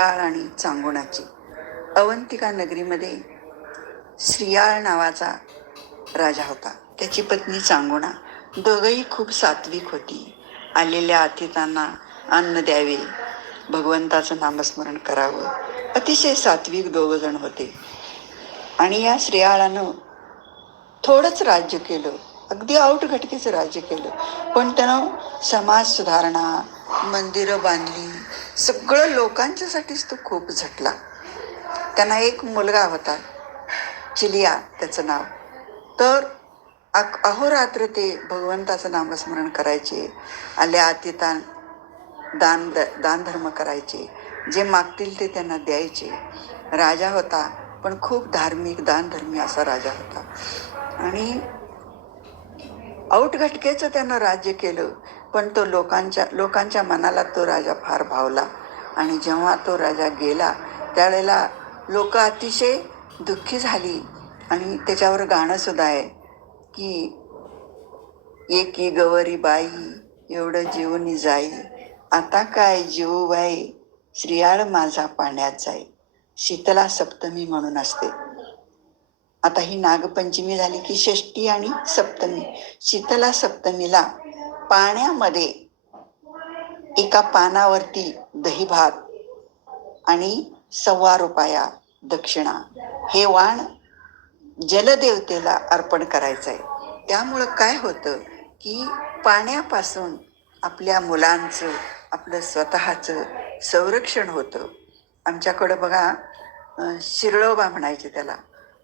काळ आणि चांगुणाची. अवंतिका नगरीमध्ये श्रियाळ नावाचा राजा होता. त्याची पत्नी चांगुणा दोघंही खूप सात्विक होती. आलेल्या अतिथांना अन्न द्यावे भगवंताचं नामस्मरण करावं. अतिशय सात्विक दोघंजण होते. आणि या श्रियाळानं थोडंच राज्य केलं. अगदी आउटघटकीचं राज्य केलं. पण त्यानं समाज सुधारणा मंदिरं बांधली सगळं लोकांच्यासाठीच तो खूप झटला. त्यांना एक मुलगा होता चिलिया त्याचं नाव. तर अहोरात्र ते भगवंताचं नामस्मरण करायचे आल्या अतिथान दान द दानधर्म करायचे जे मागतील ते त्यांना द्यायचे. राजा होता पण खूप धार्मिक दानधर्मी असा राजा होता. आणि औटघटकेचं त्यानं राज्य केलं पण तो लोकांच्या लोकांच्या मनाला तो राजा फार भावला. आणि जेव्हा तो राजा गेला त्यावेळेला लोक अतिशय दुःखी झाली. आणि त्याच्यावर गाणंसुद्धा आहे की एकी गवरी बाई एवढं जीवनी जाई. आता काय जीव बाई श्रियाळ माझा पाण्यात जाई. शीतला सप्तमी म्हणून असते. आता ही नागपंचमी झाली की षष्टी आणि सप्तमी. शीतला सप्तमीला पाण्यामध्ये एका पानावरती दही भात आणि सव्वा रुपया दक्षिणा हे वाण जलदेवतेला अर्पण करायचं आहे त्यामुळं काय होतं की पाण्यापासून आपल्या मुलांचं आपलं स्वतःचं संरक्षण होतं. आमच्याकडं बघा शिरळोबा म्हणायचे त्याला.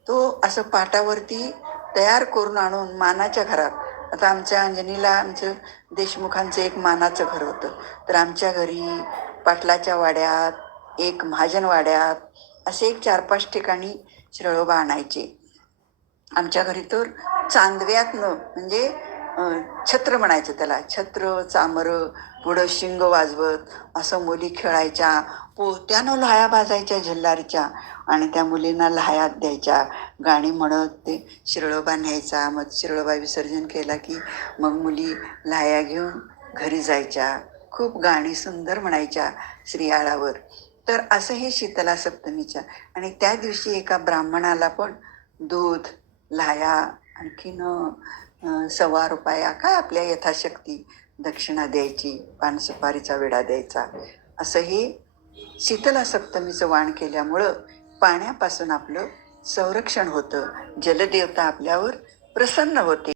तो असं पाटावरती तयार करून आणून मानाच्या घरात आता आमच्या अंजनीला आमचं देशमुखांचं एक मानाचं घर होतं. तर आमच्या घरी पाटलाच्या वाड्यात एक महाजन वाड्यात असे एक चार पाच ठिकाणी शिरळोबा आणायचे. आमच्या घरी तर चांदव्यातनं म्हणजे छत्र म्हणायचं त्याला. छत्र चामरं पुढं शिंग वाजवत असं मुली खेळायच्या पोत्यानं लाह्या भाजायच्या झल्लारच्या आणि त्या मुलींना लहायात द्यायच्या. गाणी म्हणत ते शिरळोबा न्यायचा. मग शिरळोबा विसर्जन केला की मग मुली लाह्या घेऊन घरी जायच्या. खूप गाणी सुंदर म्हणायच्या श्रीयाळावर. तर असं हे शीतला सप्तमीच्या आणि त्या दिवशी एका ब्राह्मणाला पण दूध लाया आणखीन सव्वा रुपया काय आपल्या यथाशक्ती दक्षिणा द्यायची पानसुपारीचा विडा द्यायचा. असं हे शीतला सप्तमीचं वाण केल्यामुळं पाण्यापासून आपलं संरक्षण होतं. जलदेवता आपल्यावर प्रसन्न होते.